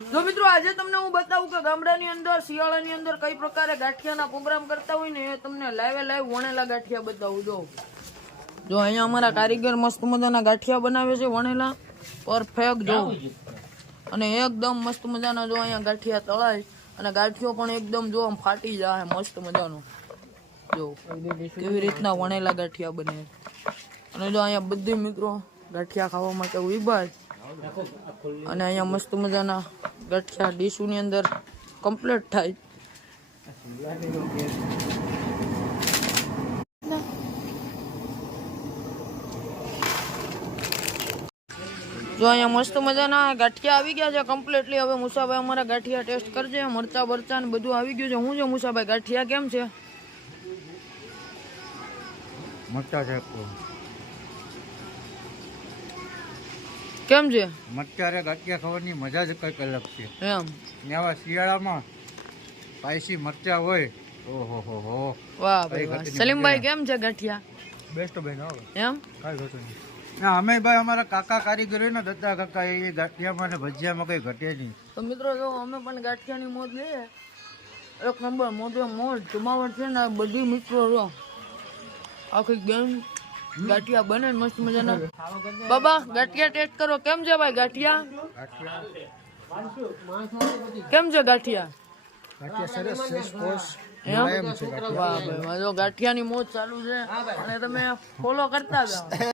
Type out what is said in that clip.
જો મિત્રો આજે તમને હું બતાવું કે ગામડાની અંદર શિયાળાની અંદર કઈ પ્રકારે ગાંઠિયાના પ્રોગ્રામ કરતા હોય ને એ તમને લાઈવ વણેલા ગાંઠિયા બતાવું. જો અહીંયા અમારા કારીગર મસ્ત મજાના ગાંઠિયા બનાવે છે, વણેલા પરફેક્ટ જો, અને એકદમ મસ્ત મજાના જો અહીંયા ગાંઠિયા તળાય અને ગાંઠિયો પણ એકદમ જો ફાટી જાય મસ્ત મજાનો. જો કેવી રીતના વણેલા ગાંઠિયા બને. અને જો અહીંયા બધી મિત્રો ગાંઠિયા ખાવા માટે ઉભા અને અહીંયા મસ્ત મજાના ગાંઠિયા ડીશની અંદર કમ્પ્લીટ થાય. જો અહીંયા મસ્ત મજાના ગાંઠિયા આવી ગયા છે કમ્પ્લીટલી. હવે મુસાભાઈ અમારા ગાંઠિયા ટેસ્ટ કરજે. મરચા બરચા ને બધું આવી ગયું છે. શું છે મુસાભાઈ, ગાંઠિયા કેમ છે? મરચા છે, કેમ છે? મરચા રે ગાંઠિયા ખાવાની મજા જ કંઈક અલગ છે. એમ આવા શિયાળામાં સ્પાઈસી મરચા હોય, ઓહો હો હો. વાહ ભાઈ વાહ. સલીમભાઈ કેમ છે ગાંઠિયા? બેસ્ટ બેન આવે એમ કાંઈ ઘટે નહીં. ના અમે ભાઈ અમારા કાકા કારીગર હોય ને દત્તા કાકા, એ ગાંઠિયામાં ને ભજીયામાં કંઈ ઘટે નહીં. તો મિત્રો જો અમે પણ ગાંઠિયાની મોજ લઈએ. એક નંબર મોજે મોજ જમાવટ છે ને બધી મિત્રો જો આખી ગેમ ગાંઠિયા બને મસ્ત મજાના. બાબા ગાંઠિયા ટેસ્ટ કરો. કેમ છે ભાઈ ગાંઠિયા? કેમ છે ગાંઠિયા? વાહ ભાઈ વાહ. જો ગાંઠિયાની મોજ ચાલુ છે અને તમે ફોલો કરતા જાઓ.